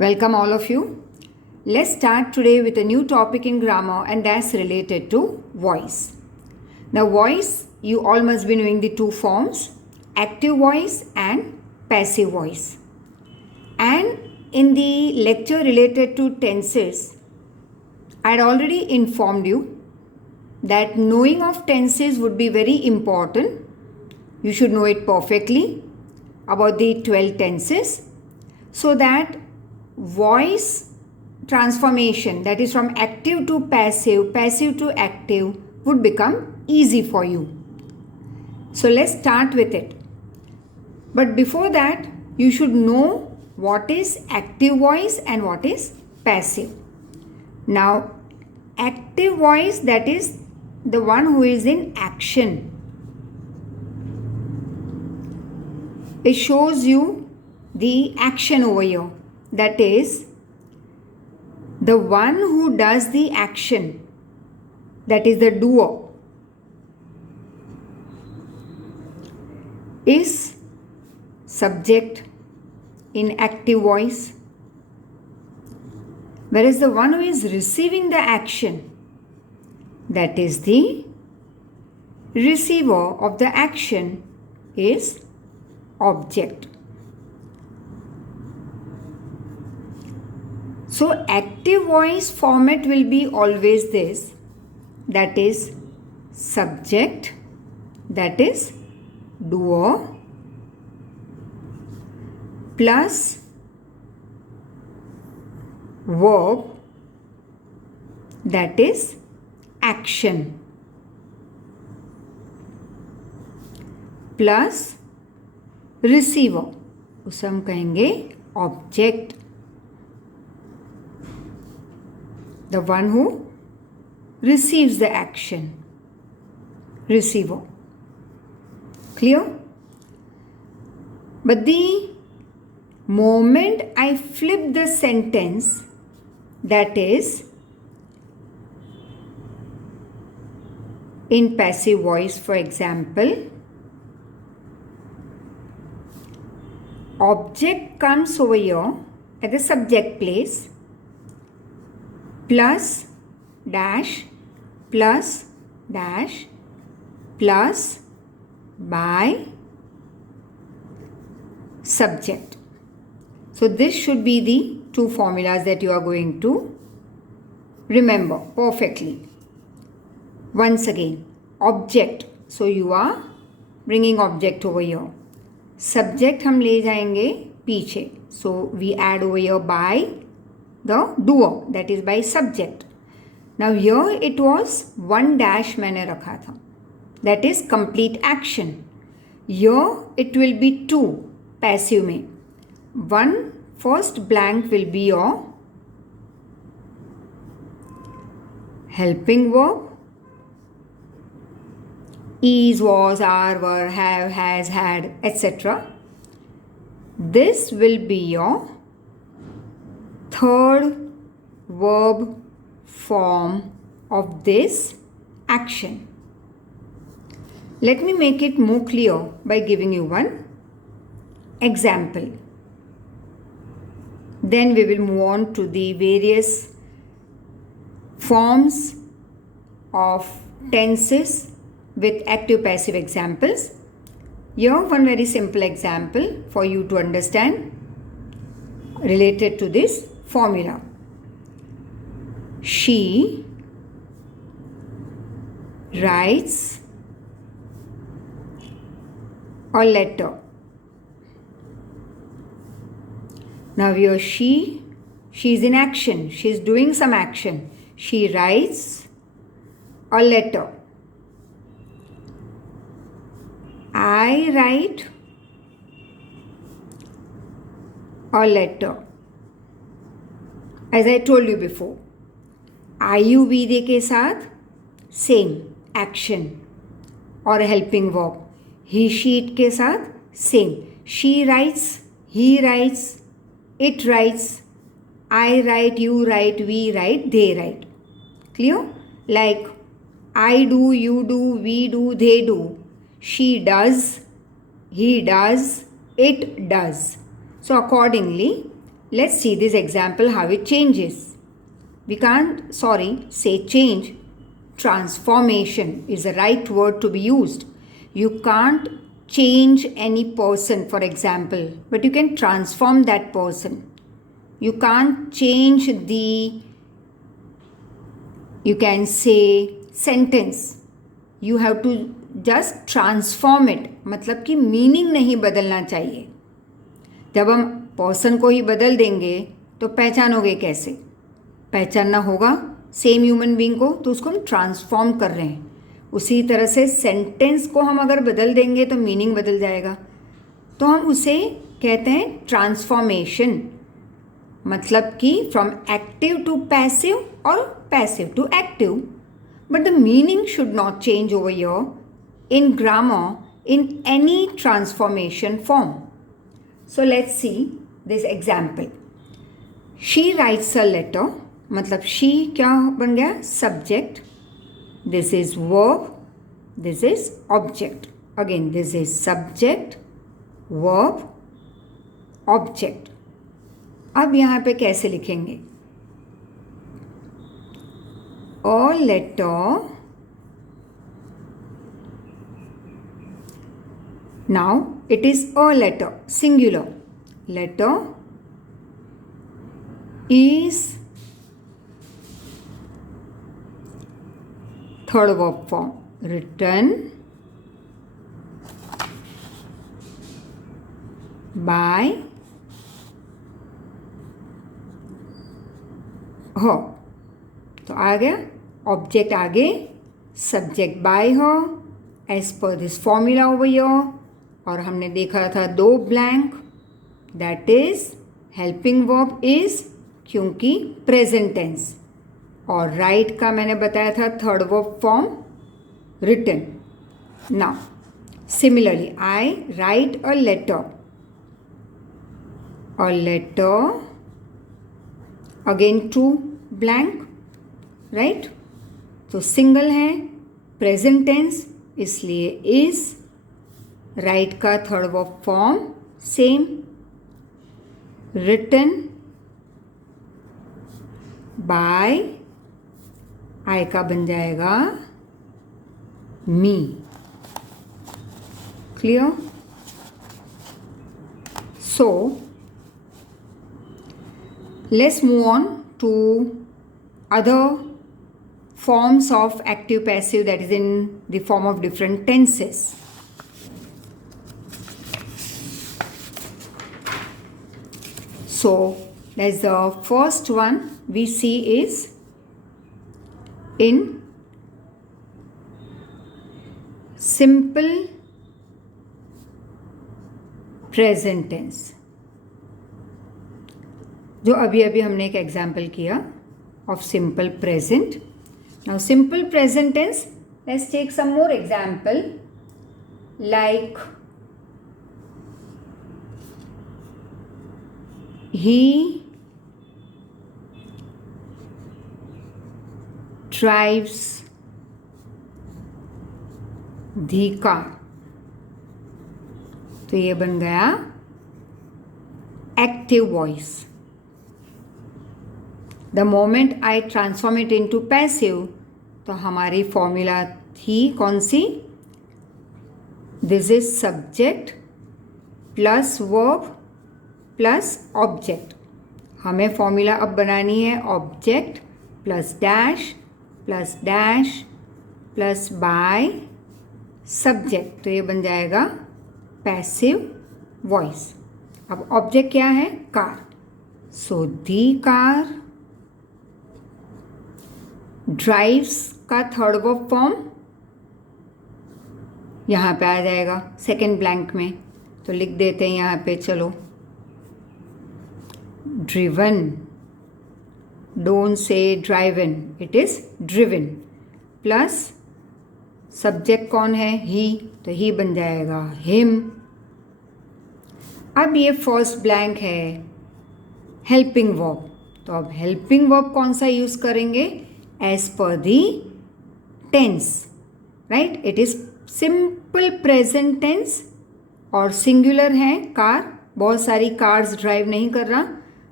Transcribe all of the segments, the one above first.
Welcome all of you. Let's start today with a new topic in grammar and that's related to voice. Now voice, you all must be knowing the two forms, active voice and passive voice. And in the lecture related to tenses, I had already informed you that knowing of tenses would be very important. You should know it perfectly about the 12 tenses so that voice transformation, that is from active to passive, passive to active, would become easy for you. So let's start with it. But before that, you should know what is active voice and what is passive. Now, active voice, that is the one who is in action. It shows you the action over here. That is, the one who does the action, that is the doer, is subject in active voice, whereas the one who is receiving the action, that is the receiver of the action, is object. So active voice format will be always this, that is subject, that is doer, plus verb, that is action, plus receiver, उसे हम कहेंगे object, the one who receives the action, receiver. Clear? But the moment I flip the sentence, that is in passive voice, for example, object comes over here at the subject place, plus dash plus dash plus by subject. So this should be the two formulas that you are going to remember perfectly. Once again, object. So you are bringing object over here. Subject हम ले जाएंगे पीछे. So we add over here by the doer, that is by subject. Now here it was one dash मैंने रखा था, that is complete action. Here it will be two passive में. One first blank will be your helping verb, is, was, are, were, have, has, had, etc. This will be your third verb form of this action. Let me make it more clear by giving you one example. Then we will move on to the various forms of tenses with active passive examples. Here one very simple example for you to understand related to this formula. She writes a letter. Now here she is in action. She is doing some action. She writes a letter. I write a letter. As I told you before, IUVD के साथ same action और helping verb. He, she, it के साथ same. She writes, he writes, it writes, I write, you write, we write, they write. Clear? Like I do, you do, we do, they do. She does, he does, it does. So accordingly, let's see this example how it changes. We can't, say change. Transformation is the right word to be used. You can't change any person, for example, but you can transform that person. You can't change the, you can say, sentence. You have to just transform it. मतलब कि meaning नहीं बदलना चाहिए. जब हम person को ही बदल देंगे तो पहचानोगे कैसे? पहचानना होगा सेम ह्यूमन बीइंग को, तो उसको हम ट्रांसफॉर्म कर रहे हैं. उसी तरह से सेंटेंस को हम अगर बदल देंगे तो मीनिंग बदल जाएगा. तो हम उसे कहते हैं ट्रांसफॉर्मेशन. मतलब कि फ्रॉम एक्टिव टू पैसिव और passive to active. But the meaning should not change over here in grammar in any transformation form. So let's see this example. She writes a letter. मतलब she क्या बन गया? Subject. This is verb. This is object. Again this is subject, verb, object. अब यहाँ पे कैसे लिखेंगे? A letter. Now it is a letter, singular. Letter is third verb form, written by her. तो आ गया ऑब्जेक्ट आगे, subject by her as per this formula over here. और हमने देखा था दो blank, that is helping verb is क्योंकि present tense, और राइट का मैंने बताया था third verb form written. Now similarly I right a letter. Again to blank, right. तो सिंगल है, प्रेजेंट टेंस, इसलिए इज. राइट का third verb form same, written by. आई का बन जाएगा मी. Clear? So let's move on to other forms of active passive, that is in the form of different tenses. So that's the first one we see is in simple present tense. जो अभी अभी हमने एक example किया of simple present. Now simple present tense, let's take some more example like he drives the car. तो ये बन गया active voice. The moment I transform it into passive, तो हमारी फॉर्मूला थी कौन सी? This is subject plus verb plus object. हमें formula अब बनानी है object plus dash plus by subject. तो ये बन जाएगा पैसिव वॉइस. अब ऑब्जेक्ट क्या है? कार. सो दी कार ड्राइव्स का थर्ड वर्ब फॉर्म यहाँ पे आ जाएगा सेकेंड ब्लैंक में. तो लिख देते हैं यहाँ पे, चलो driven. Don't say driven, it is driven. Plus subject कौन है? ही. तो ही बन जाएगा हिम. अब ये फर्स्ट ब्लैंक है हेल्पिंग वर्ब. तो अब हेल्पिंग वर्ब कौन सा यूज करेंगे? as per the tense, right? It is simple present tense और singular है कार. बहुत सारी कार्स ड्राइव नहीं कर रहा,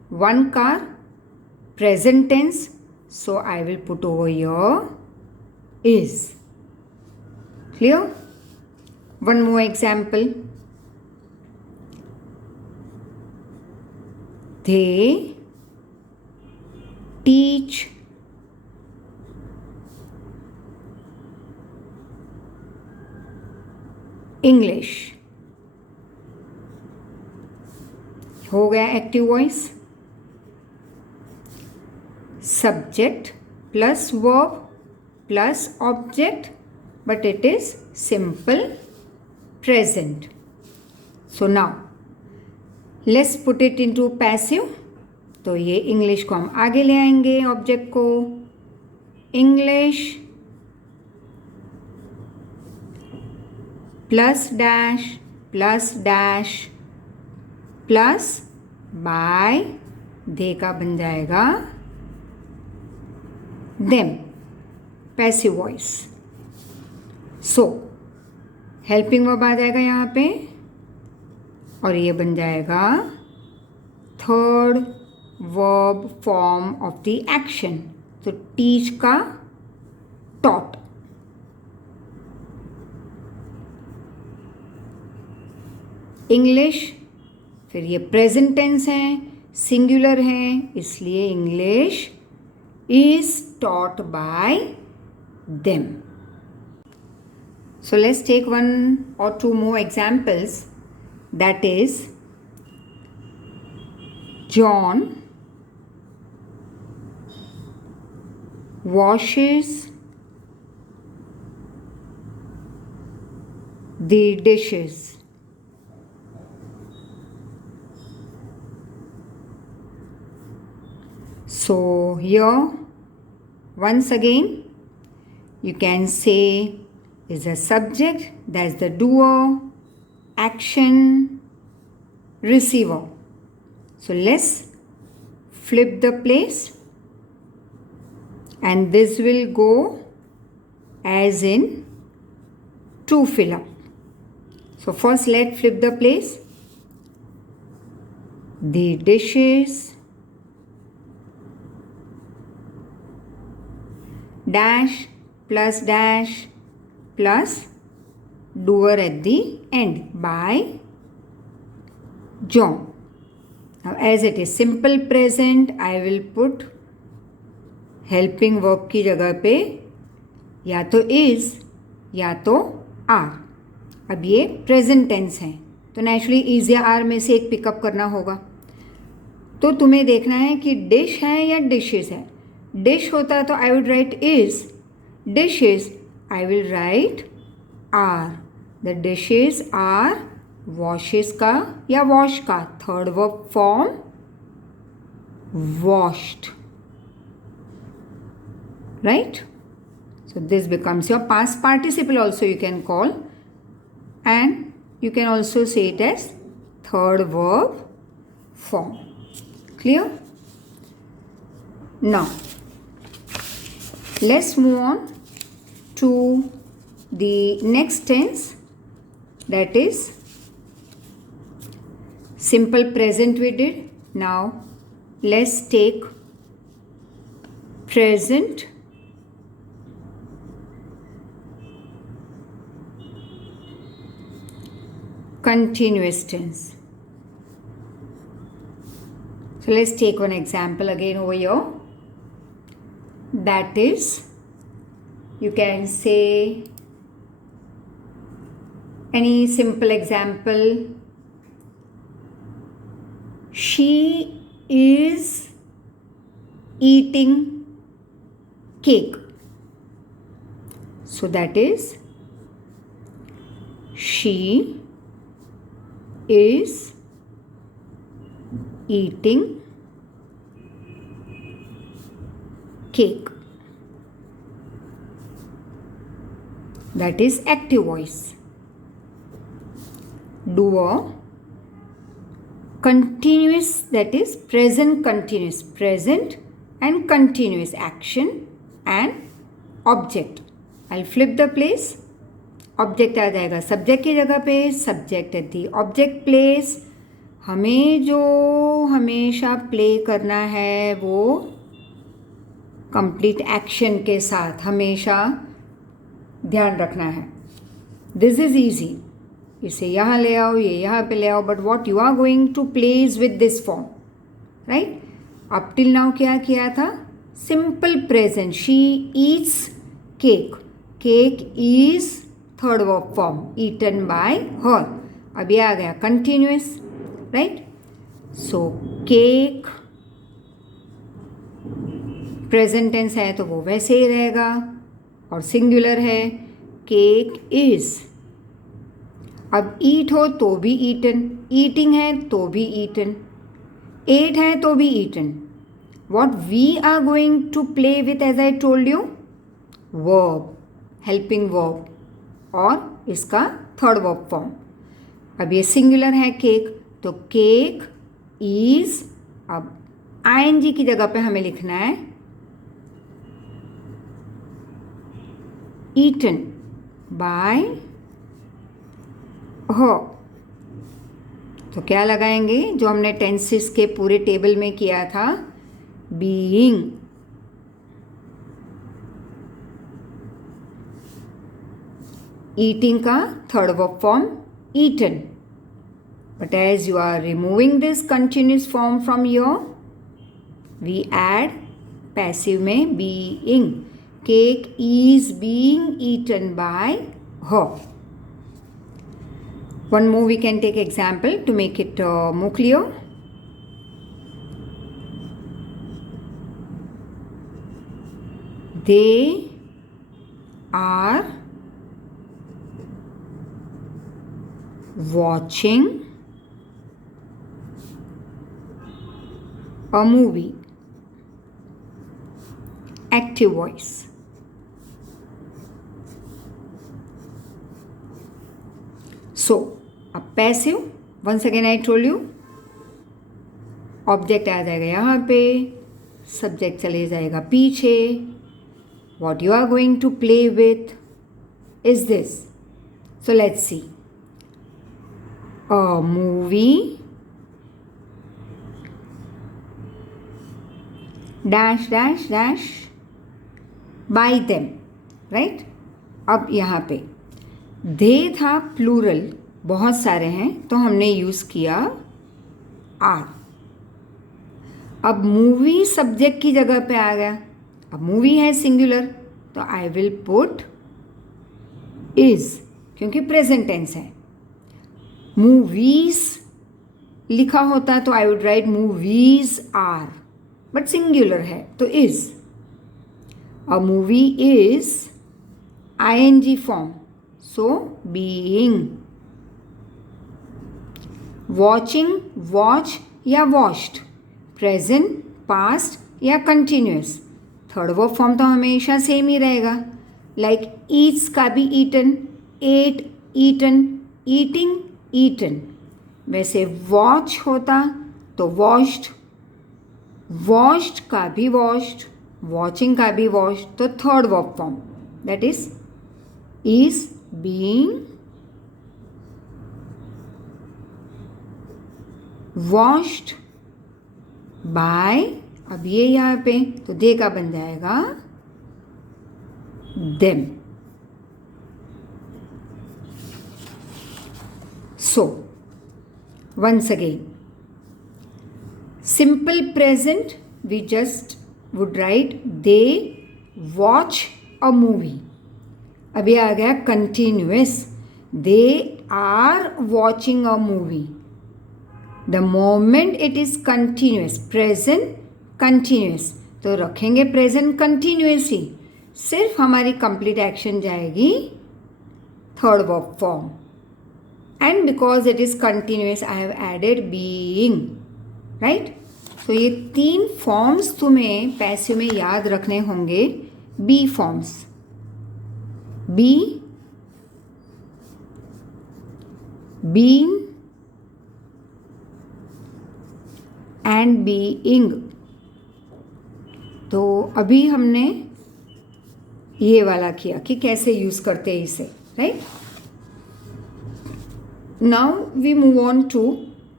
one car, present tense, so I will put over here is. Clear? One more example. They teach English. हो गया active voice. Subject plus verb plus object, but it is simple present. So now let's put it into passive. तो ये English को हम आगे ले आएंगे object को. English plus dash plus by दे का बन जाएगा देम. Passive voice. सो हेल्पिंग वर्ब आ जाएगा यहाँ पे और ये बन जाएगा third verb form of the action. तो टीच का टॉट. इंग्लिश, फिर ये प्रेजेंट टेंस है, सिंगुलर है, इसलिए English is taught by them. So let's take one or two more examples. That is, John washes the dishes. So here once again you can say is a subject, that's the doer, action, receiver. So let's flip the place and this will go as in to fill up. So first let's flip the place. The dishes dash plus doer at the end by John. Now as it is simple present, I will put helping verb की जगह पे या तो is या तो are. अब ये present tense है तो नेचुरली is या are में से एक पिकअप करना होगा. तो तुम्हें देखना है कि डिश है या डिशेस है. डिश होता तो I would write is. Dishes I will write are. The dishes are washes का या wash का third verb form washed. Right? So this becomes your past participle also you can call, and you can also say it as third verb form. Clear? Now let's move on to the next tense, that is simple present we did. Now let's take present continuous tense. So let's take one example again over here. That is, you can say any simple example. She is eating cake. So that is, she is eating cake. That is active voice. Doer continuous, that is present continuous, present and continuous action and object. I'll flip the place. Object आ जाएगा subject की जगह पे, subject at the object place, हमें जो हमेशा play करना है वो कंप्लीट एक्शन के साथ हमेशा ध्यान रखना है. This is easy. इसे यहाँ ले आओ, ये यहाँ पे ले आओ, but what you are going to place with this form, right? Up till now क्या किया था? Simple present. She Yeats cake. Cake is third verb form, eaten by हर. अब ये आ गया कंटिन्यूस, राइट? सो केक प्रेजेंट टेंस है तो वो वैसे ही रहेगा, और सिंगुलर है केक इज. अब ईट हो तो भी ईटन, ईटिंग है तो भी ईटन, एट है तो भी eaten. What we are going to play with as I told you, verb, helping verb, और इसका थर्ड वर्ब फॉर्म. अब ये सिंगुलर है केक, तो केक इज. अब आईएनजी की जगह पे हमें लिखना है ईटन बाय हर. तो क्या लगाएंगे जो हमने टेंसेस के पूरे टेबल में किया था, बीइंग. ईटिंग का third verb form eaten. But as you are removing this continuous form from your, we add passive में being. Cake is being eaten by her. One more we can take example to make it more clear. They are watching a movie. Active voice. So, a passive, once again I told you, object आ जाएगा यहाँ पे, subject चले जाएगा पीछे. What you are going to play with is this. So let's see. A movie dash dash dash by them, right? अब यहाँ पे they था प्लूरल, बहुत सारे हैं तो हमने यूज़ किया आर. अब मूवी सब्जेक्ट की जगह पे आ गया. अब मूवी है सिंगुलर तो आई विल पुट इज, क्योंकि प्रेजेंट टेंस है. मूवीज लिखा होता तो I would write movies are, but singular है तो is. A movie is ING form, so being. Watching, watch या वॉच्ड, प्रेजेंट, पास्ट या कंटिन्यूस. थर्ड वर्ब फॉर्म तो हमेशा सेम ही रहेगा, लाइक ईट्स का भी eaten, eight, eaten, eating, eaten. वैसे वॉच होता तो वॉश्ड, वॉश्ड का भी वॉश्ड, वॉचिंग का भी वॉश्ड, तो third verb form that is being washed bye. अब ये यहाँ पे तो दे का बन जाएगा them. So once again, simple present we just would write they watch a movie. अभी आ गया continuous, they are watching a movie. The moment it is continuous, present continuous, तो रखेंगे present continuous ही, सिर्फ हमारी complete action जाएगी third verb form. And because it is continuous, I have added being, right? So ये तीन forms तुम्हें passive में याद रखने होंगे. B forms, B, being and being. तो अभी हमने ये वाला किया कि कैसे यूज़ करते हैं इसे, right? Now we move on to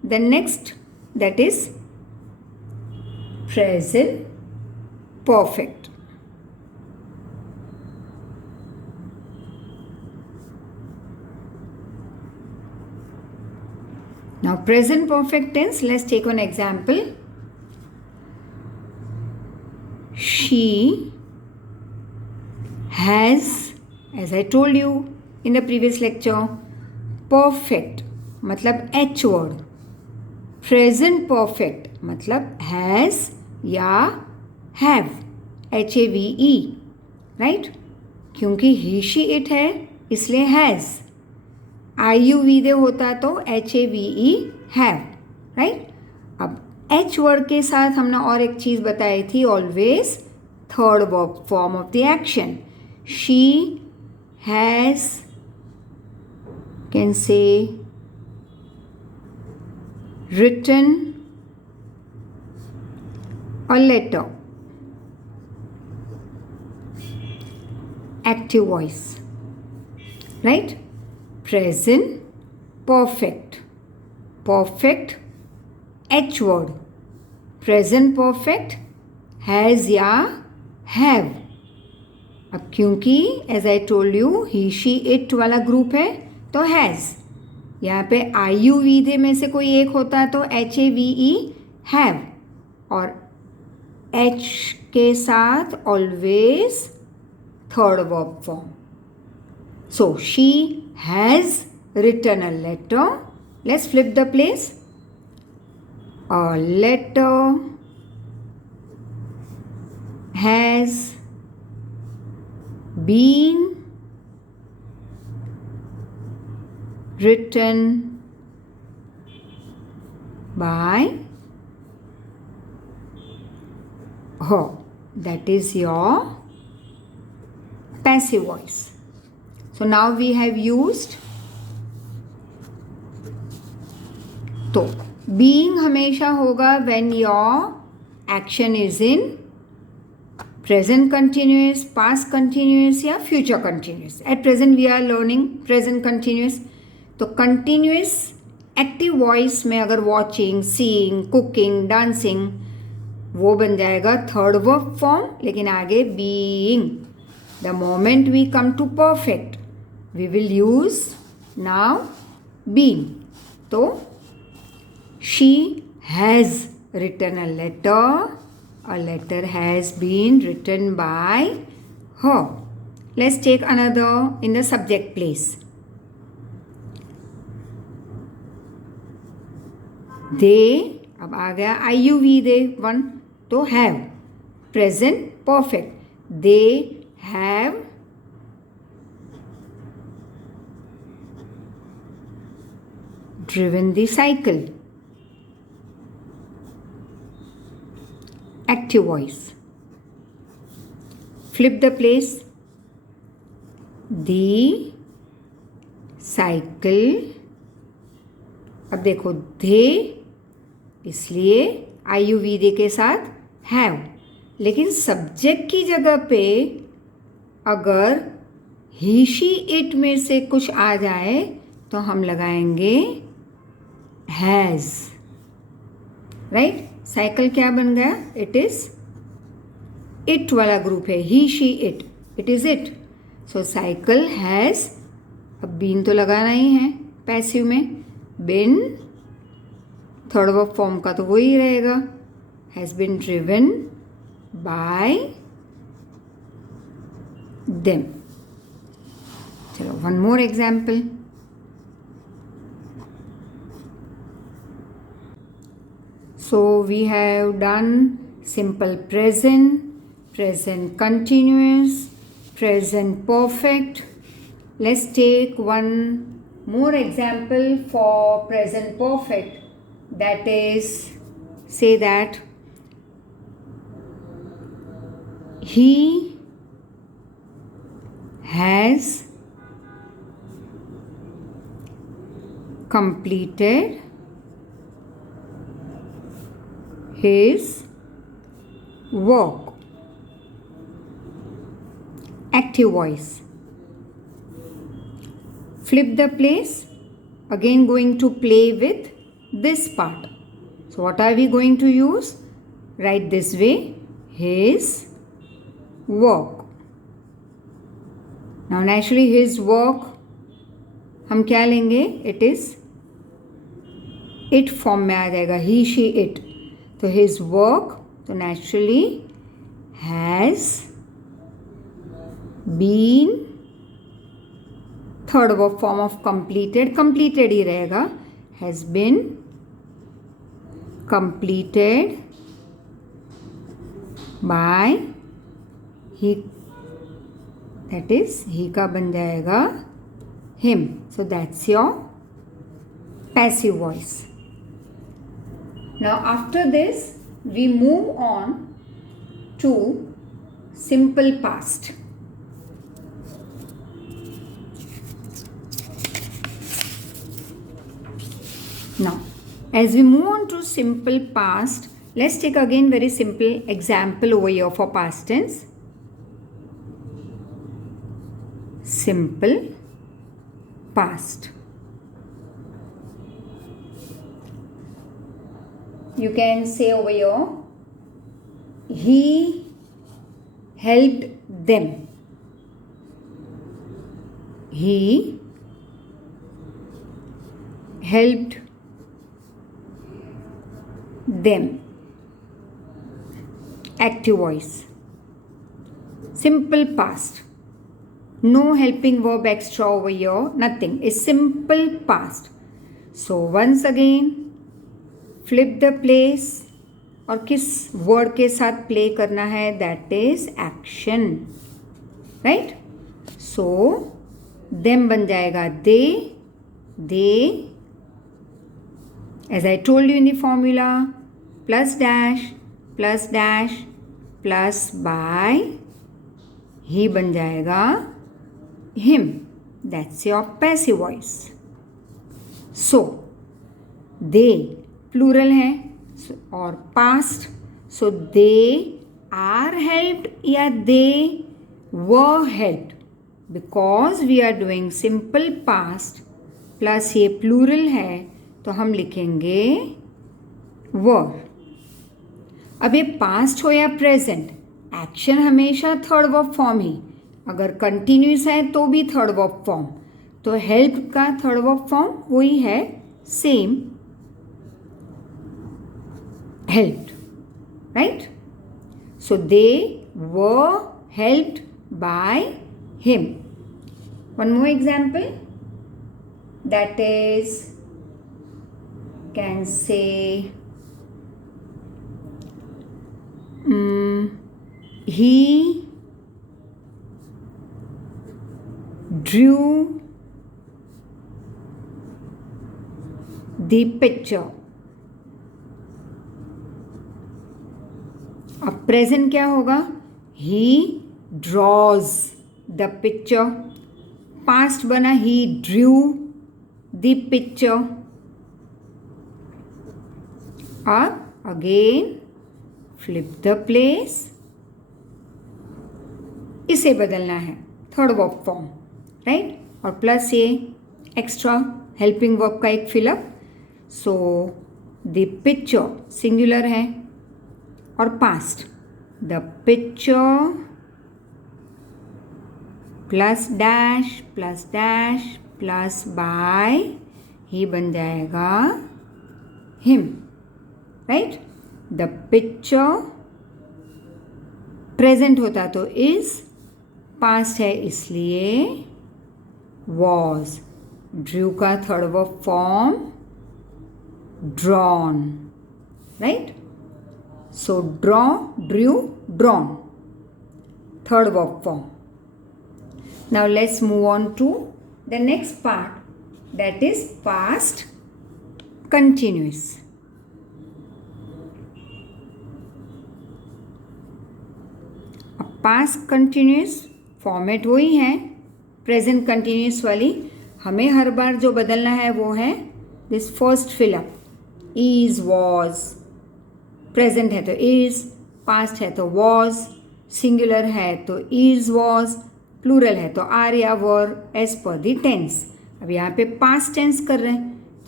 Then next, that is present perfect. Now present perfect tense, let's take an example. She has, as I told you in the previous lecture, perfect मतलब H word, present perfect मतलब has या have, HAVE, right? क्योंकि he she it है इसलिए has, IUV दे होता तो HAVE have, right? अब H word के साथ हमने और एक चीज़ बताई थी, always third verb form of the action. She has, can say written a letter. Active voice, right? Present perfect, perfect H word, present perfect has या have. अब क्योंकि as I told you he she it वाला group है तो has, यहाँ पे आई you we दे में से कोई एक होता है तो HAVE हैव, और H के साथ always third verb form. So she has written a letter. Let's flip the place. A letter has been written by her. That is your passive voice. So now we have used, तो being हमेशा होगा when your action is in present continuous, past continuous या future continuous. At present we are learning present continuous. तो continuous active voice में अगर watching, seeing, cooking, dancing वो बन जाएगा थर्ड वर्ब फॉर्म, लेकिन आगे being. The moment we come to perfect we will use now being. तो she has written a letter. A letter has been written by her. Let's take another in the subject place. They, अब आ गया IUV दे one तो have, present perfect. They have driven the cycle. Active voice. Flip the place. The cycle. अब देखो they इसलिए IUV दे के साथ have, लेकिन subject की जगह पे अगर he she it में से कुछ आ जाए तो हम लगाएंगे has, राइट? साइकिल क्या बन गया? इट इज इट वाला ग्रुप है, ही she it, it is it. So cycle has, अब बीन तो लगाना ही है पैसिव में, बिन थर्ड वर्ब फॉर्म का तो वही रहेगा, has been driven by them. चलो one more example. So we have done simple present, present continuous, present perfect. Let's take one more example for present perfect. That is, say that he has completed his work. Active voice. Flip the place. Again going to play with this part. So what are we going to use? Write this way, his work. Now naturally his work हम क्या लेंगे? It is it form में आ जाएगा, he she it. तो his work तो naturally has been third verb form of completed, completed ही रहेगा, has been completed by he, that is he का बन जाएगा him. So that's your passive voice. Now after this we move on to simple past. Now as we move on to simple past, let's take again very simple example over here for past tense. Simple past. You can say over here, he helped them. He helped them. Active voice. Simple past. No helping verb extra over here. Nothing. It's simple past. So once again, flip the place. और किस word के साथ play करना है? That is action, right? So them बन जाएगा दे, as I told you in the formula, plus dash plus by ही बन जाएगा him. That's your passive voice. So they plural है और past. So they are helped या दे वर helped, because we are doing simple past plus ये plural है तो हम लिखेंगे वर. अब ये पास्ट हो या प्रेजेंट, एक्शन हमेशा थर्ड वर्ब फॉर्म ही. अगर कंटिन्यूस है तो भी थर्ड वर्ब फॉर्म. तो हेल्प का थर्ड वर्ब फॉर्म वही है, same, helped, right? So they were helped by him. One more example, that is, can say he drew the picture. अब present क्या होगा? ही ड्रॉज द पिक्चर. पास्ट बना ही Drew the picture. अब again flip the place, इसे बदलना है third verb form, right? और plus ये एक्स्ट्रा हेल्पिंग वर्ब का एक fill up. So the picture singular है और past. The picture plus dash plus by ही बन जाएगा him, right? The picture present होता तो इज, पास्ट है इसलिए वॉज. ड्रू का third verb form drawn, right? So draw, drew, drawn. Third verb form. Now let's move on to the next part, that is past continuous. अब past continuous format वही है present continuous वाली. हमें हर बार जो बदलना है वो है this first fill up. Is, was. Present है तो इज, पास्ट है तो वॉज, सिंगुलर है तो इज वॉज, प्लूरल है तो आर या वर, एज पर दी टेंस. अब यहाँ पे पास्ट टेंस कर रहे हैं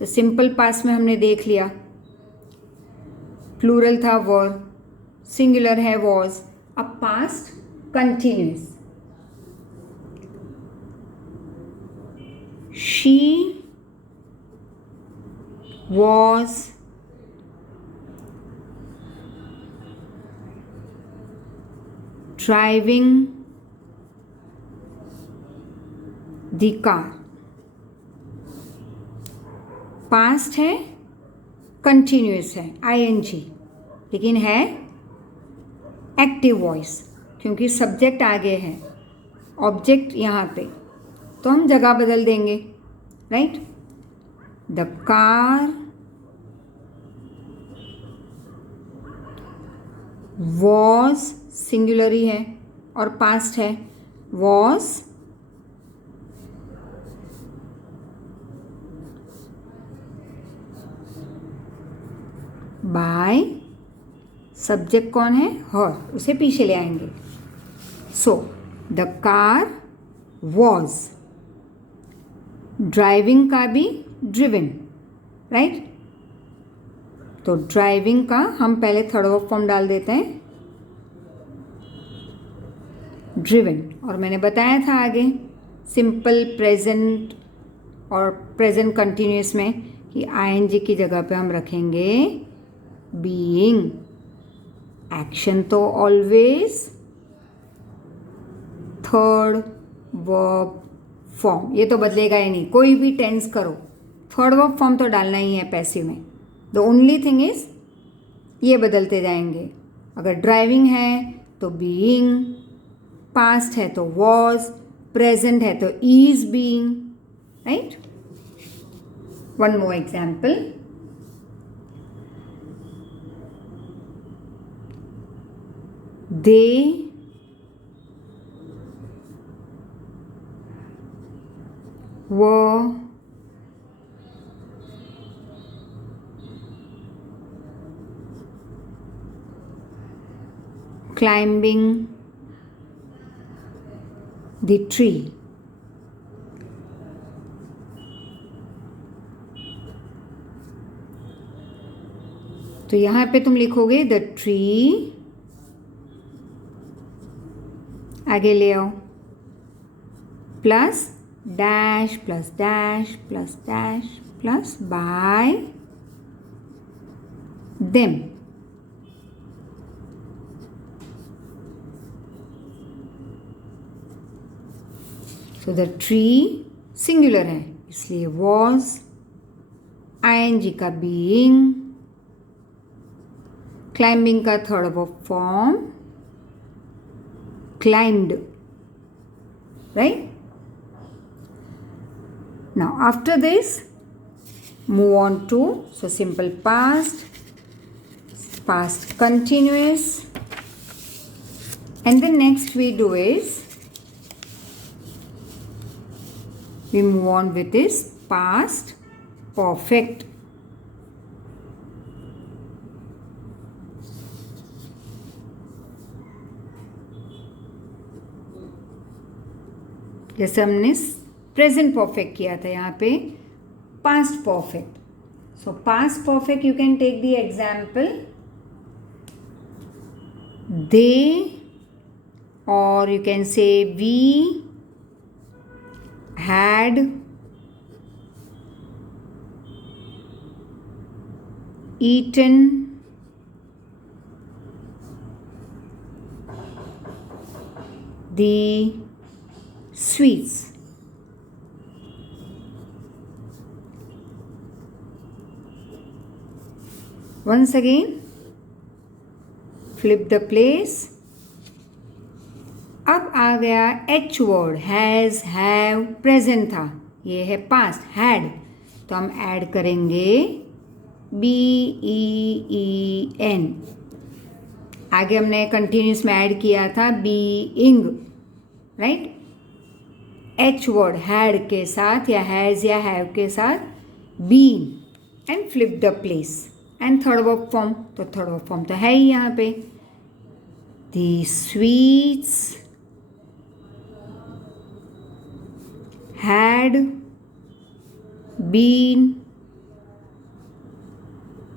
तो सिंपल पास्ट में हमने देख लिया, प्लूरल था वर, सिंगुलर है वॉज। अब past continuous, she was driving the car. Past है, कंटिन्यूस है, आईएनजी, लेकिन है एक्टिव वॉइस, क्योंकि सब्जेक्ट आगे है, ऑब्जेक्ट यहाँ पे, तो हम जगह बदल देंगे, right. The car was, singular ही है और पास्ट है, वॉज बाय, सब्जेक्ट कौन है, हर, उसे पीछे ले आएंगे। So the car was, driving का भी ड्रिवन, राइट। तो ड्राइविंग का हम पहले थर्ड वर्ब फॉर्म डाल देते हैं, ड्रिवन। और मैंने बताया था आगे सिंपल प्रेजेंट और प्रेजेंट कंटिन्यूस में कि आईएनजी की जगह पे हम रखेंगे बीइंग। एक्शन तो ऑलवेज थर्ड वर्ब फॉर्म, ये तो बदलेगा ही नहीं, कोई भी टेंस करो थर्ड वर्ब फॉर्म तो डालना ही है पैसिव में। द ओनली थिंग इज ये बदलते जाएंगे। अगर ड्राइविंग है तो बीइंग, पास्ट है तो वॉज, प्रेजेंट है तो is being, right. One more example, they were climbing the tree. तो यहाँ पे तुम लिखोगे द ट्री, आगे ले आओ, plus dash plus dash plus dash plus by them. So the tree singular है इसलिए वॉज, आईएनजी का बीइंग, क्लाइंबिंग का third verb form climbed, right? Now after this move on to, so simple past, past continuous, and the next we do is we move on with this past perfect. जैसे हमने present perfect किया था, यहाँ पे past perfect. So past perfect you can take the example they, or you can say we had eaten the sweets. Once again, flip the place. अब आ गया H word, has, have, present था, ये है past, had, तो हम add करेंगे BEEN. आगे हमने कंटिन्यूस में ऐड किया था being, right. H word had के साथ या हैज़ या हैव के साथ been, and flip the place, and third verb form, तो थर्ड वर्ब फॉर्म तो है ही यहाँ पे. दी sweets had been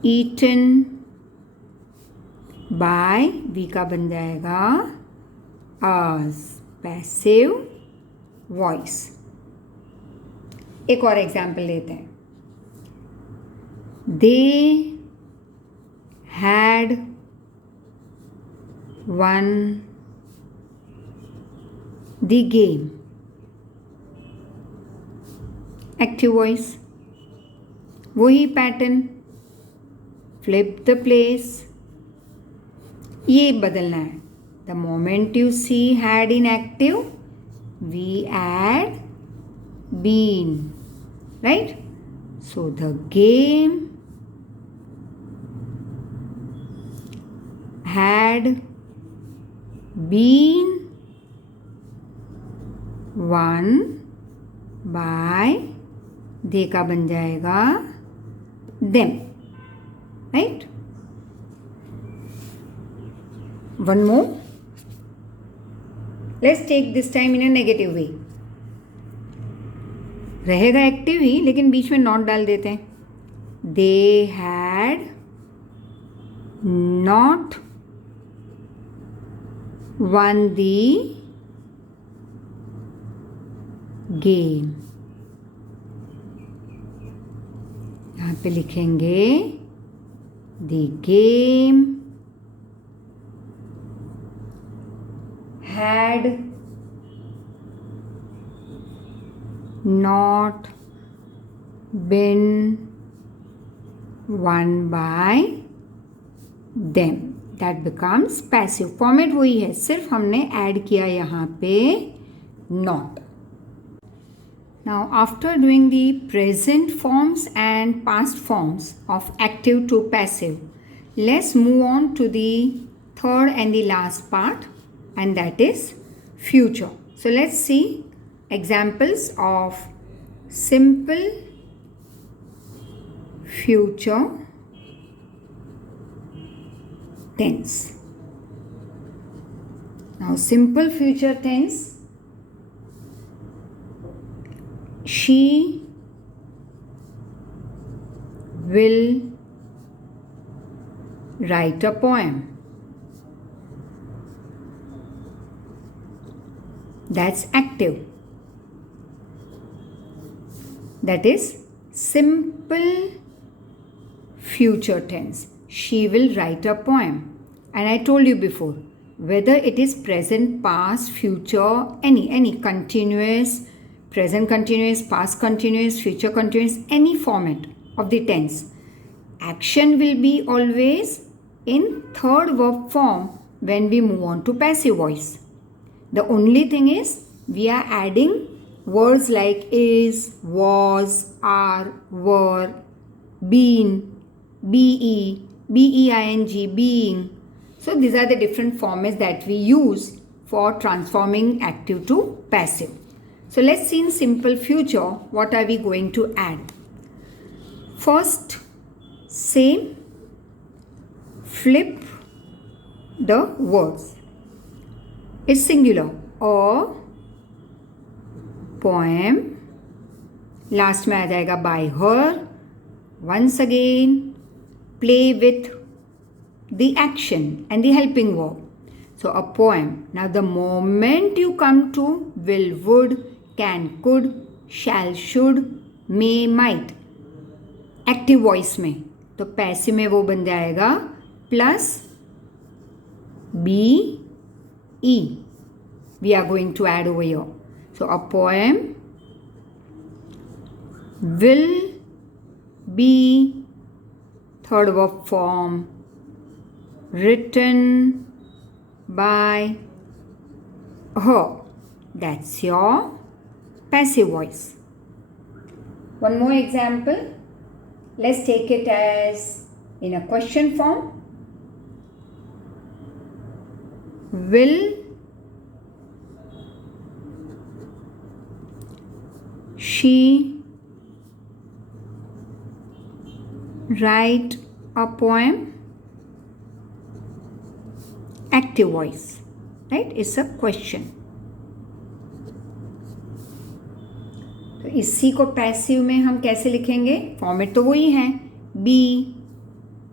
eaten by, we का बन जाएगा us, पैसिव वॉइस। एक और एग्जाम्पल लेते हैं। They had won the game, active voice. वही पैटर्न, फ्लिप द प्लेस, ये बदलना है। The moment you she had in active, we add been, right? So the game had been won by, दे का बन जाएगा them, right? One more. Let's take this time in a negative way. रहेगा active ही, लेकिन बीच में not डाल देते हैं। They had not won the game. यहाँ पे लिखेंगे the game had not been won by them. That becomes passive. Format वही है, सिर्फ हमने ऐड किया यहाँ पे not. Now after doing the present forms and past forms of active to passive, let's move on to the third and the last part, and that is future. So let's see examples of simple future tense. Now simple future tense, she will write a poem. That's active. That is simple future tense. She will write a poem. And I told you before, whether it is present, past, future, any continuous, present continuous, past continuous, future continuous, any format of the tense, action will be always in third verb form when we move on to passive voice. The only thing is we are adding words like is, was, are, were, been, be, being, being. So these are the different formats that we use for transforming active to passive. So let's see in simple future what are we going to add. First, same, flip the words. It's singular. A poem, last में आ जाएगा by her. Once again, play with the action and the helping verb. So a poem. Now the moment you come to will, would, can, could, shall, should, may, might, active voice में, तो passive में वो बन जाएगा plus B E. We are going to add over here. So a poem will be third verb form written by her. That's your passive voice. One more example. Let's take it as in a question form. Will she write a poem? Active voice, right? It's a question. तो इसी को passive में हम कैसे लिखेंगे? Format तो वही है, बी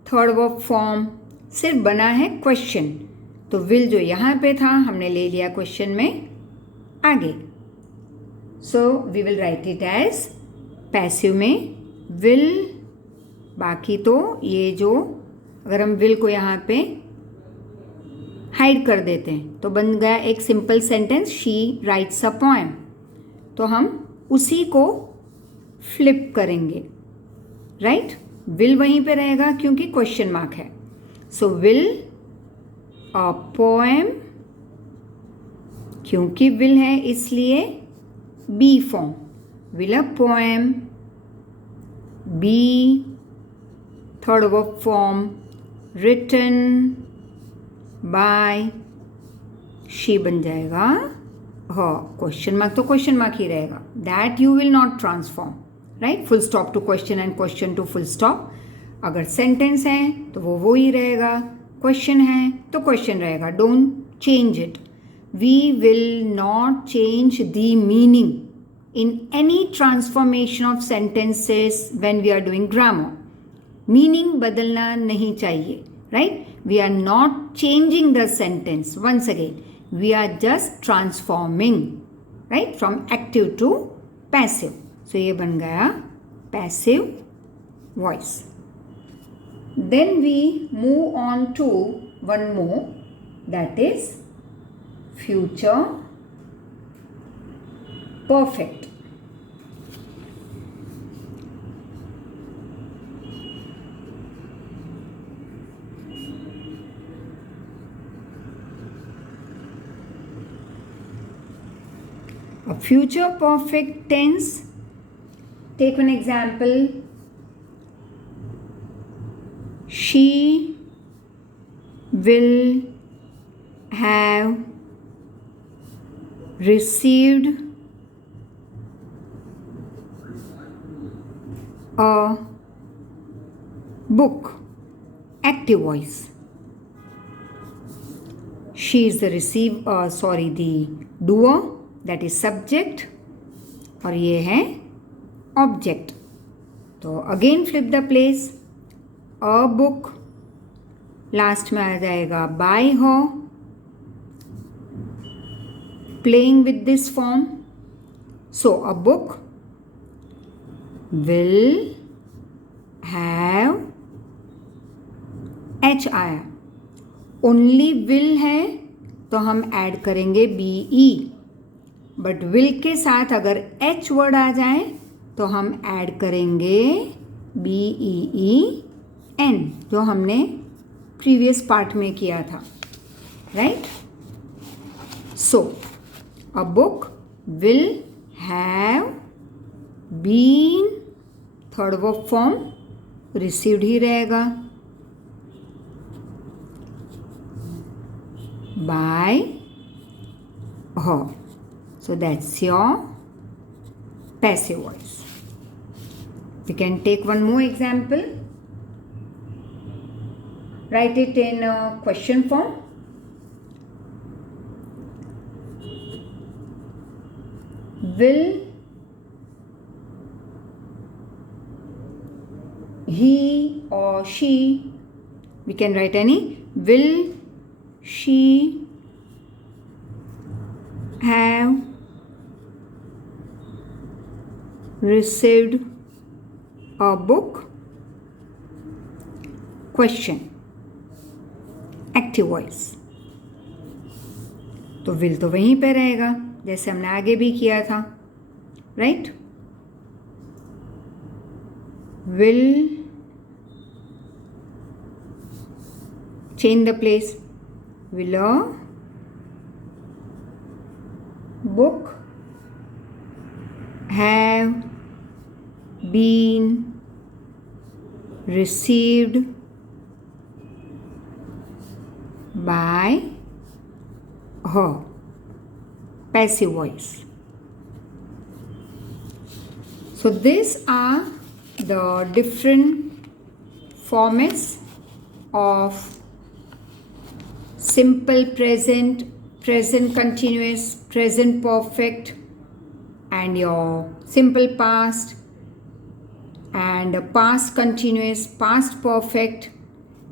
थर्ड वर्ब फॉर्म सिर्फ बना है क्वेश्चन, तो विल जो यहाँ पे था हमने ले लिया क्वेश्चन में आगे. So we will write it as passive में विल. बाकी तो ये जो अगर हम विल को यहाँ पे हाइड कर देते हैं तो बन गया एक simple sentence, she writes a poem. तो हम उसी को फ्लिप करेंगे, राइट. विल वहीं पे रहेगा क्योंकि क्वेश्चन मार्क है. सो विल अ पोएम, क्योंकि विल है इसलिए B form. Will a poem B third verb form written by she बन जाएगा. हाँ, क्वेश्चन मार्क तो क्वेश्चन मार्क ही रहेगा. That you will not transform, right. Full stop to question and question to full stop. अगर sentence है तो वो ही रहेगा, क्वेश्चन है तो क्वेश्चन रहेगा. Don't change it. We will not change the meaning in any transformation of sentences when we are doing grammar. Meaning बदलना नहीं चाहिए, right. We are not changing the sentence. Once again we are just transforming, right, from active to passive. So ये बन गया passive voice. Then we move on to one more, that is future perfect. A future perfect tense. Take an example. She will have received a book. Active voice. She is the the doer. That is subject और ये है object. तो again flip the place. A book last में आ जाएगा bye her. Playing with this form. So a book will have H आया. Only will है तो हम ऐड करेंगे BE. बट विल के साथ अगर एच वर्ड आ जाए तो हम ऐड करेंगे BEEN, जो हमने प्रीवियस पार्ट में किया था, right. So a book will have been third verb form received ही रहेगा bye her. So that's your passive voice. We can take one more example. Write it in a question form. Will he or she, we can write any, will she have received a book? Question. Active voice. तो will तो वहीं पे रहेगा जैसे हमने आगे भी किया था, right. will change the place. Will a book have been received by her? Passive voice. So these are the different formats of simple present, present continuous, present perfect, and your simple past, and past continuous, past perfect,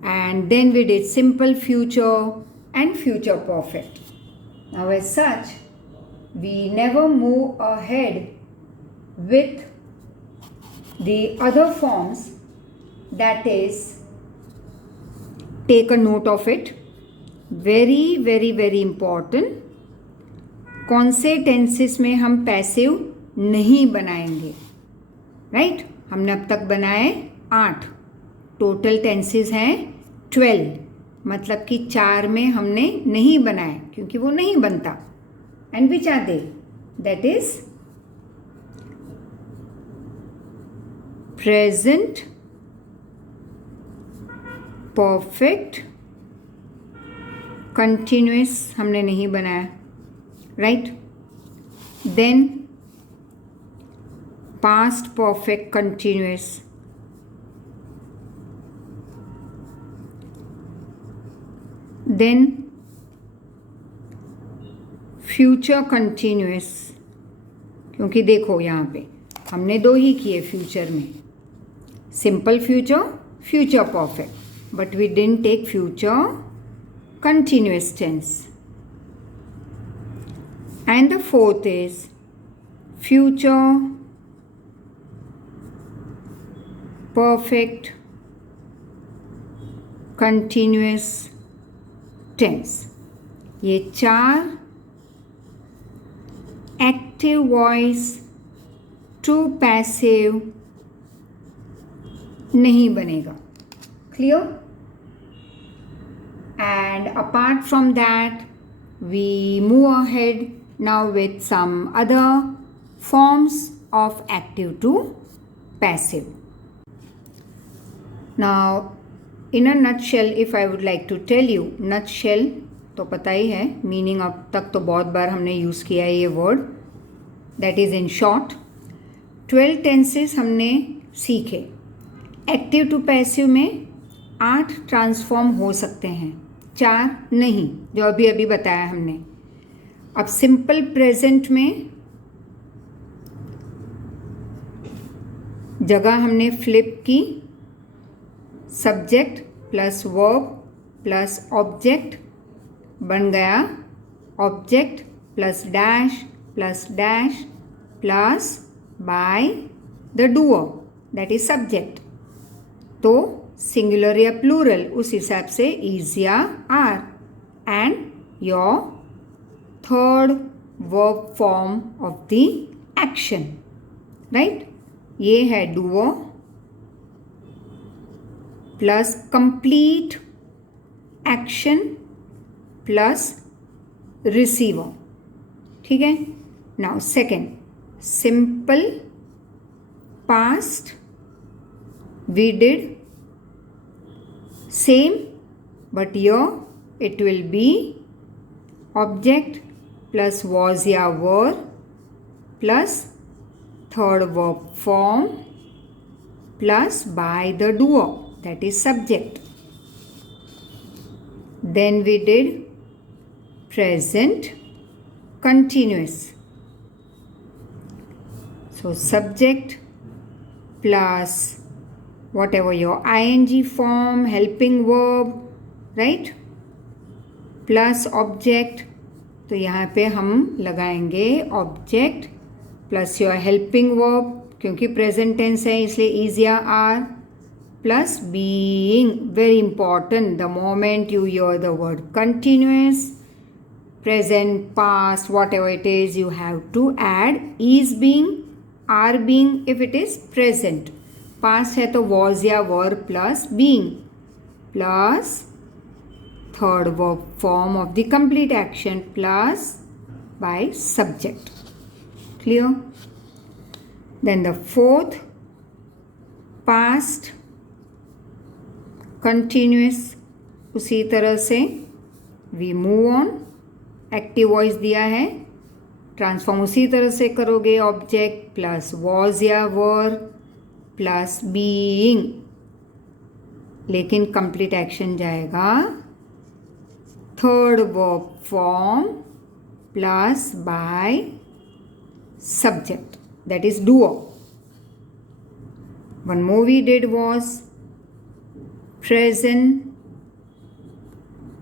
and then we did simple future and future perfect. Now, as such, we never move ahead with the other forms. That is, take a note of it. Very very very important. कौन से tenses में हम passive नहीं बनाएंगे, right? हमने अब तक बनाए 8, टोटल टेंसेस हैं 12, मतलब कि 4 में हमने नहीं बनाए क्योंकि वो नहीं बनता. And which are they? That is present perfect continuous हमने नहीं बनाया, right? Then past perfect continuous, then future continuous, क्योंकि देखो यहाँ पे हमने 2 ही किए फ्यूचर में, simple future, future perfect, but we didn't take future continuous tense. And the fourth is future perfect continuous tense. ये 4 active voice to passive नहीं बनेगा. Clear? And apart from that, we move ahead now with some other forms of active to passive. Now, in a nutshell, if I would like to tell you, nutshell तो पता ही है meaning, अब तक तो बहुत बार हमने यूज़ किया है ये word. That is in short 12 tenses हमने सीखे. एक्टिव टू पैसिव में 8 ट्रांसफॉर्म हो सकते हैं, 4 नहीं, जो अभी अभी बताया हमने. अब सिंपल प्रेजेंट में जगह हमने फ्लिप की, subject plus verb plus object बन गया object plus dash plus by the doer, that is subject. तो सिंगुलर या प्लूरल उस हिसाब से इज या are. And your third verb form of the action, right? ये है doer plus complete action plus receiver. ठीक है. Now second, simple past we did same, but here it will be object plus was ya were plus third verb form plus by the doer, that is subject. Then we did present continuous, so subject plus whatever your ing form, helping verb, right, plus object. तो यहाँ पे हम लगाएंगे object plus your helping verb, क्योंकि present tense है इसलिए is या are, plus being, very important, the moment you hear the word continuous, present, past, whatever it is, you have to add is being, are being if it is present. Past है तो was या वर plus being plus third verb form of the complete action plus by subject. Clear? Then the fourth, past continuous, उसी तरह से we move on. Active voice दिया है, transform उसी तरह से करोगे, ऑब्जेक्ट प्लस वॉज या वर प्लस बीइंग, लेकिन कंप्लीट एक्शन जाएगा third verb form plus by subject, that is doer. One more we did was present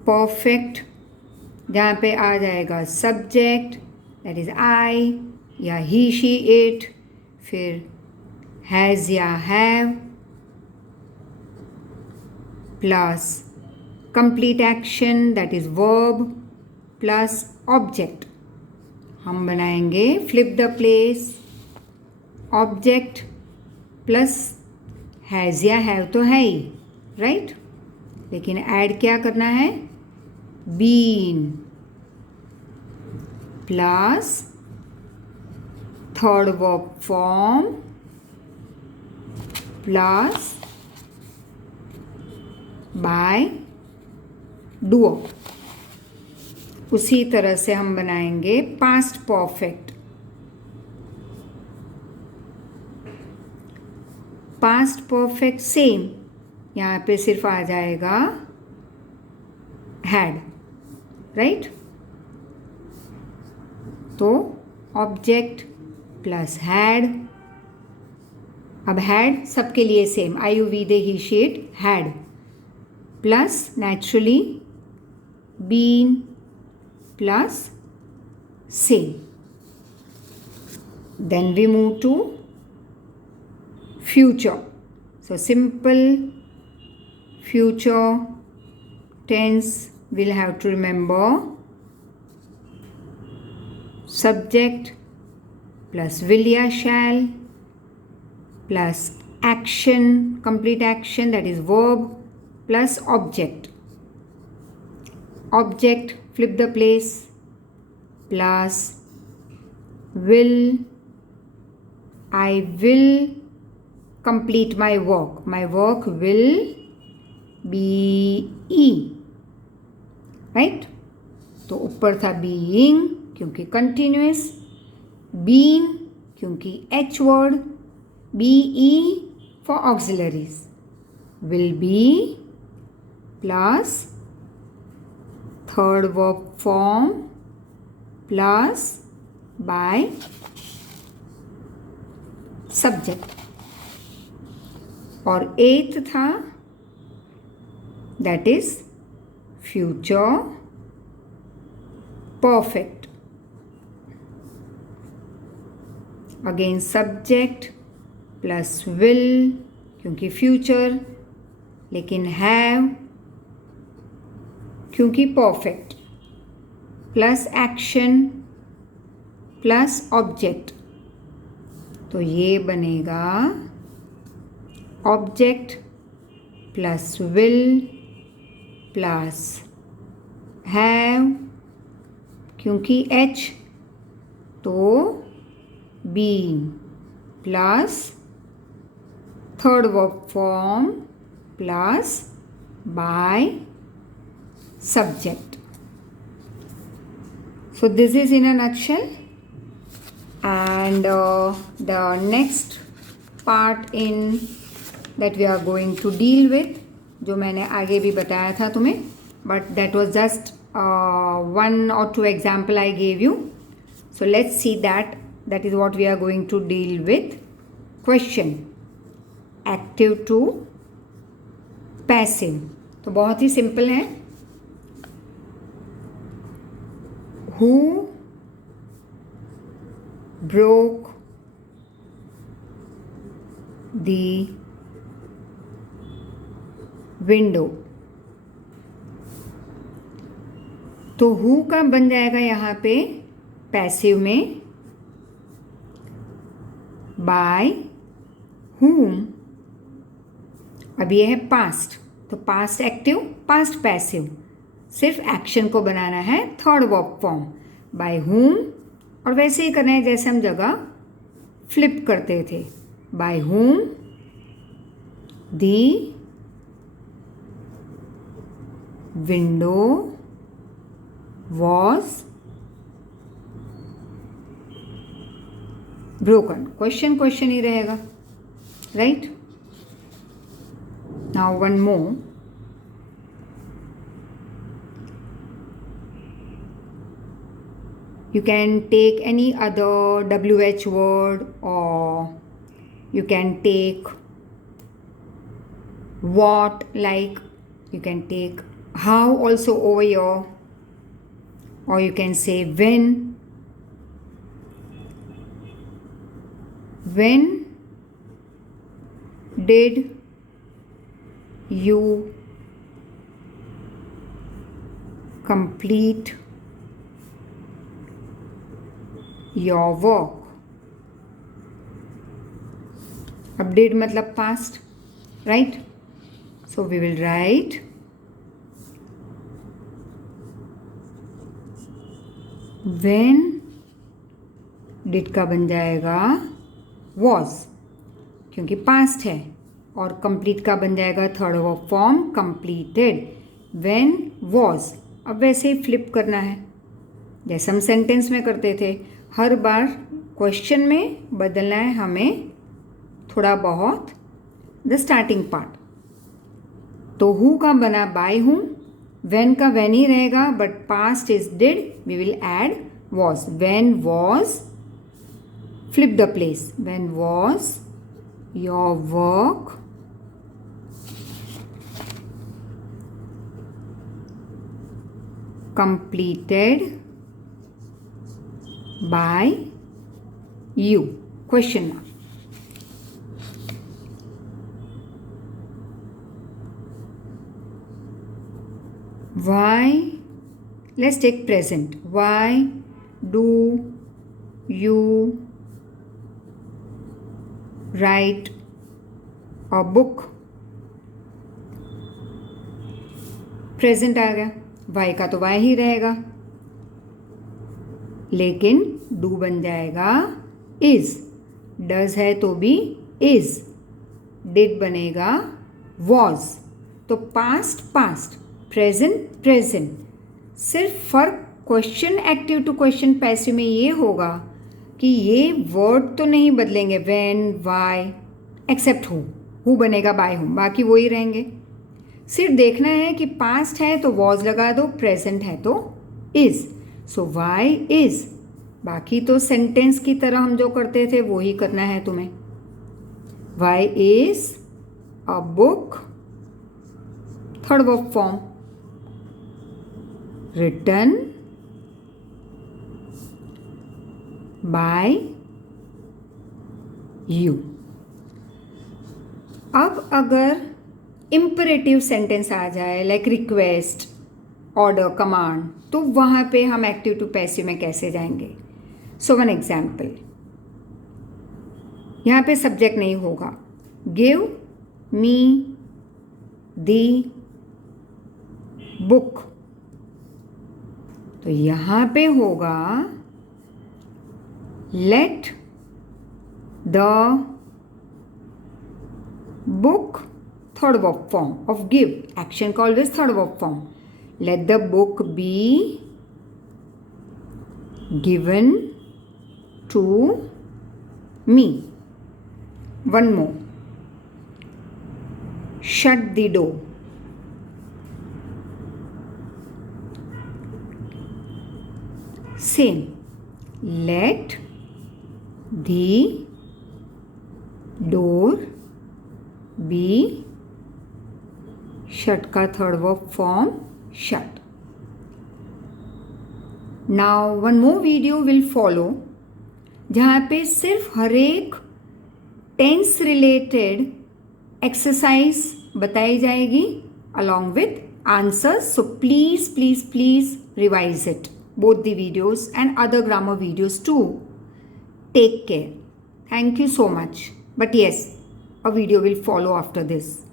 perfect जहाँ पे आ जाएगा सब्जेक्ट दैट इज़ आई या ही शी इट, फिर हैज़ या have plus complete action that is verb plus object. हम बनाएंगे flip the place. Object plus has या have तो है ही, राइट, लेकिन ऐड क्या करना है, been plus third verb form plus by doer. उसी तरह से हम बनाएंगे past perfect. Past perfect same, यहाँ पे सिर्फ आ जाएगा हैड, राइट. तो ऑब्जेक्ट प्लस हैड. अब हैड सबके लिए same, I you we they he she it had plus naturally been plus same. Then we move to future. So simple future tense we'll have to remember subject plus will ya shall plus action, complete action that is verb plus object. Object flip the place plus will, I will complete my work. My work will be, right? तो ऊपर था being क्योंकि continuous, being क्योंकि H word, be for auxiliaries, will be plus third verb form plus by subject. और eighth था that is future perfect. Again subject plus will क्योंकि future, लेकिन have क्योंकि perfect plus action plus object. तो ये बनेगा object plus will plus have क्योंकि H तो being plus third verb form plus by subject. So this is in a nutshell, and the next part in that we are going to deal with, जो मैंने आगे भी बताया था तुम्हें, but that was just one or two example I gave you. So let's see that. That is what we are going to deal with. Question: active to passive. तो बहुत ही simple है. Who broke the window? तो who का बन जाएगा यहाँ पे passive में by whom. अब ये है पास्ट, तो पास्ट एक्टिव पास्ट पैसिव, सिर्फ एक्शन को बनाना है third verb form by whom. और वैसे ही करना है जैसे हम जगह फ्लिप करते थे. By whom the window was broken. Question ही रहेगा, right. Now one more. You can take any other WH word, or you can take what, like you can take how also over here, or you can say when did you complete your work? अब did मतलब past, right? So we will write when did का बन जाएगा was, क्योंकि past है, और complete का बन जाएगा third verb form completed. when was, अब वैसे ही फ्लिप करना है जैसे हम सेंटेंस में करते थे. हर बार क्वेश्चन में बदलना है हमें थोड़ा बहुत द स्टार्टिंग पार्ट. तो हु का बना बाय हूँ, वेन का वेन ही रहेगा, but past is did, we will add was. When was, flip the place, when was your work completed by you? Question mark. Why? Let's take present. Why do you write a book? Present आ गया, Y का तो why he रहेगा, लेकिन do बन जाएगा is. Does है तो भी इज. डिड बनेगा वॉज. तो पास्ट पास्ट, प्रेजेंट प्रेजेंट. सिर्फ फर्क question active to question passive में ये होगा कि ये वर्ड तो नहीं बदलेंगे, व्हेन, वाई, एक्सेप्ट हु बनेगा बाय हूँ, बाकी वो ही रहेंगे. सिर्फ देखना है कि पास्ट है तो वॉज लगा दो, प्रेजेंट है तो इज. सो वाई इज, बाकी तो सेंटेंस की तरह हम जो करते थे वो ही करना है तुम्हें. Y is a book, third verb form, written by you. अब अगर इम्परेटिव सेंटेंस आ जाए लाइक रिक्वेस्ट, ऑर्डर, कमांड, तो वहाँ पे हम एक्टिव टू पैसिव में कैसे जाएंगे? सो वन एग्जाम्पल, यहाँ पे सब्जेक्ट नहीं होगा. गिव मी दी बुक, तो यहाँ पे होगा let the book, third verb form of give. Action का always third verb form. Let the book be given to me. One more. Shut the door. Same. Let the door be shut का third verb form shut. Now one more video will follow जहाँ पे सिर्फ हर एक tense related exercise बताई जाएगी along with answers. So please revise it, both the videos and other grammar videos too. Take care. Thank you so much. But yes, a video will follow after this.